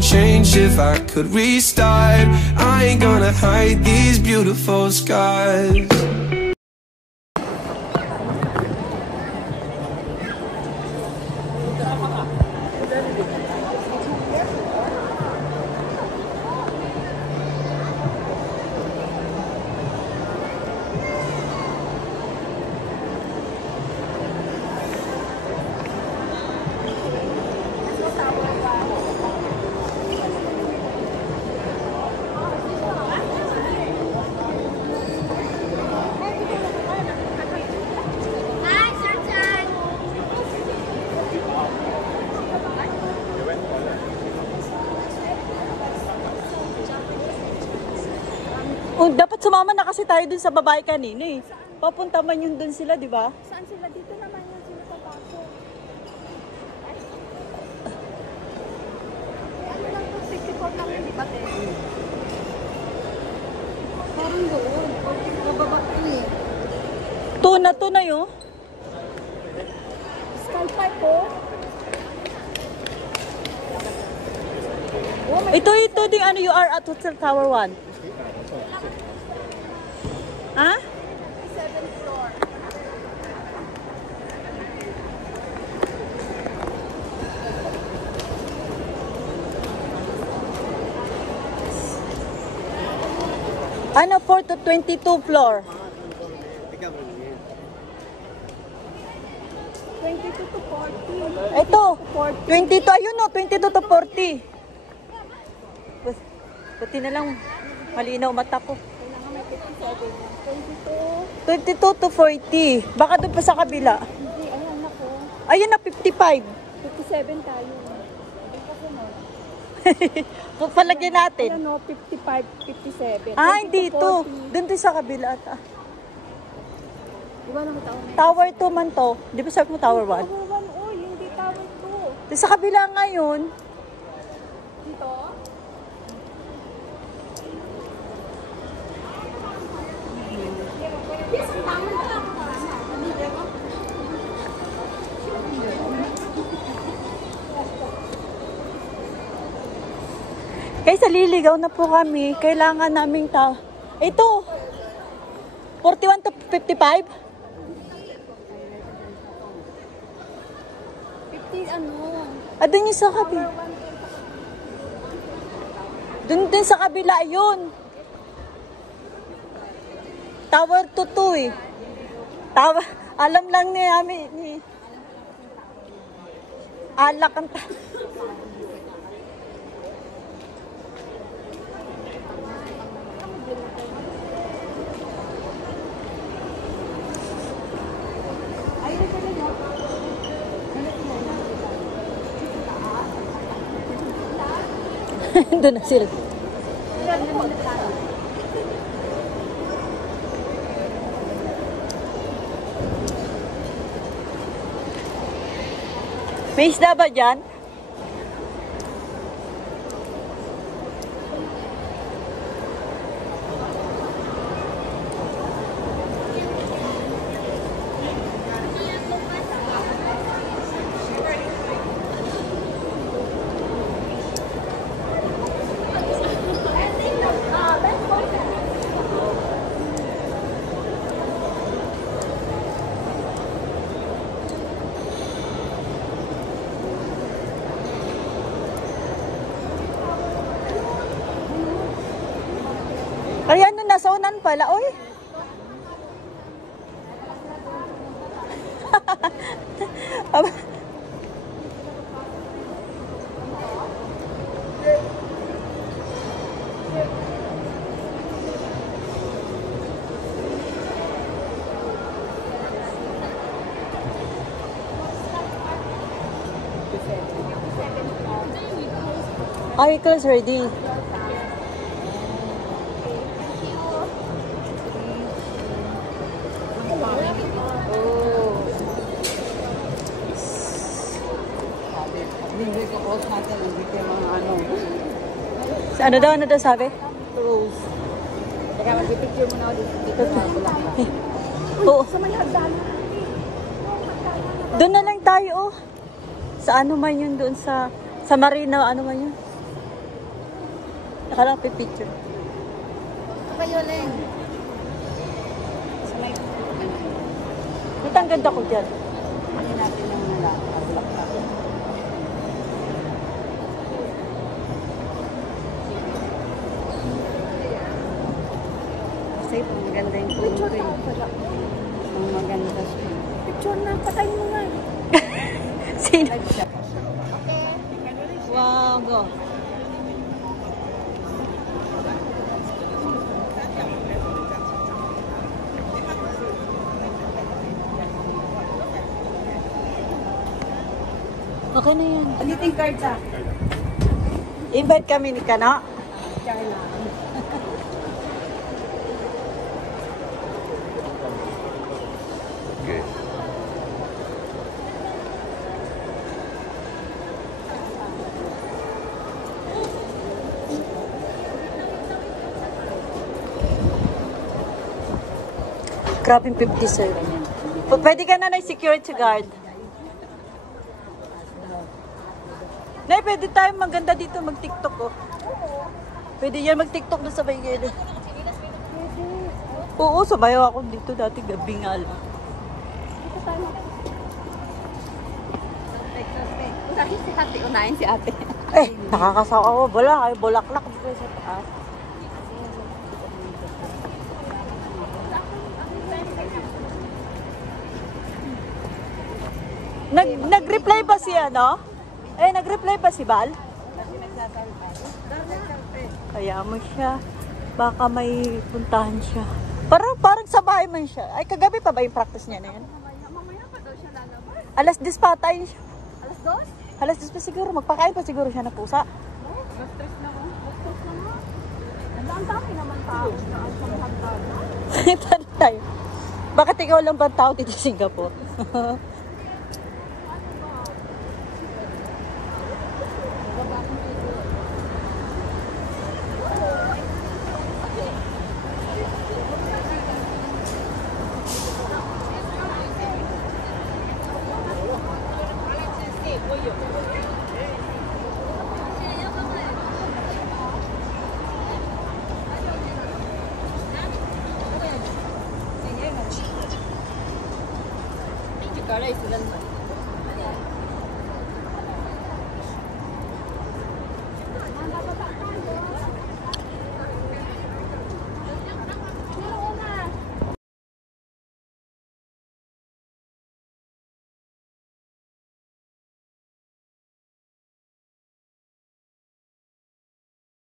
wouldn't change if I could restart. I ain't gonna hide these beautiful scars. Oh, dapat sumama na kasi tayo dun sa babae kanina eh. Papunta man yun dun sila, di ba? Saan sila? Dito naman yung sila papasok. Ano lang po, 64 lang yung libat eh. Parang doon. Nababa ko eh. Tuna yun. Sky Park po. Ito din ano you are at Hotel Tower 1. Ha? 7th floor. Ano 4 to 22 floor? 22 to 40. Ito, 22, ayun no, 22 to 40. Buti na lang, malinaw mata ko. Kailangan may 57. 22 to 40. Baka doon pa sa kabila. Hindi, ayan na po. Ayun na, 55. 57 tayo. Ay, kasi no. Palagyan natin. Ayan no, 55, 57. Ah, hindi ito. Doon din sa kabila ata. Iba naman tao. Tower 2 man to. Di ba sabi mo Tower 1? Tower 1, oh, hindi Tower 2. Doon sa kabila ngayon. Dito? Kaysa liligaw na po kami, kailangan naming ito, 41 to 55? 50 ano? Doon yung sa kabila. Doon din sa kabila, yun. Tower 2 eh. Tower, alam lang ni Alak ang doon na sila. May isda ba dyan? Ay, ano, nasaunan pala, oy. Ay, close already. Ano daw sabi? Rose. Teka, mag-picture mo na ako dito. Oo. Sa may hagdan. Doon na lang tayo, oh. Sa ano man yun doon sa Marina, ano man yun? Nakalang picture. Kayo, Len. Ito ang ganda ko dyan. Hindi natin yung nalakabulak pa. Kasi maganda yung picture ko. Maganda siya. Picture na, patayin mo nga. Sino? Wow, go. Okay na yan. Anything cards ah? Invite kami ni Kana. Carla. Okay. Grabe 50 sir. Pwede ka na ng security guard. Nay, pwede tayo maganda dito mag-tiktok oh. Pwede yan mag-tiktok na sa may gilid. Oo, sabayaw ako dito dati gabi nga lang. Dahil si ate, unahin si ate. Eh, nakakasawa ako. Wala, ay bulaklak dito sa taas. Nag-reply ba si ano? Eh, nag-reply ba si Bal? Kaya mo siya. Baka may puntahan siya. Parang sa bahay man siya. Ay, kagabi pa ba yung practice niya na yan? Mamaya pa daw siya lalabas. Alas 10 pa tayo siya. Alas 2? Alas 10 pa siguro. Magpakain pa siguro siya na pusa. Alas 3 na ako. Alas 3 na nga. Ang dami naman tao. Saan sa hagdan? Tara tayo. Bakit ikaw lang ba tao dito sa Singapore? Kala isilan mo.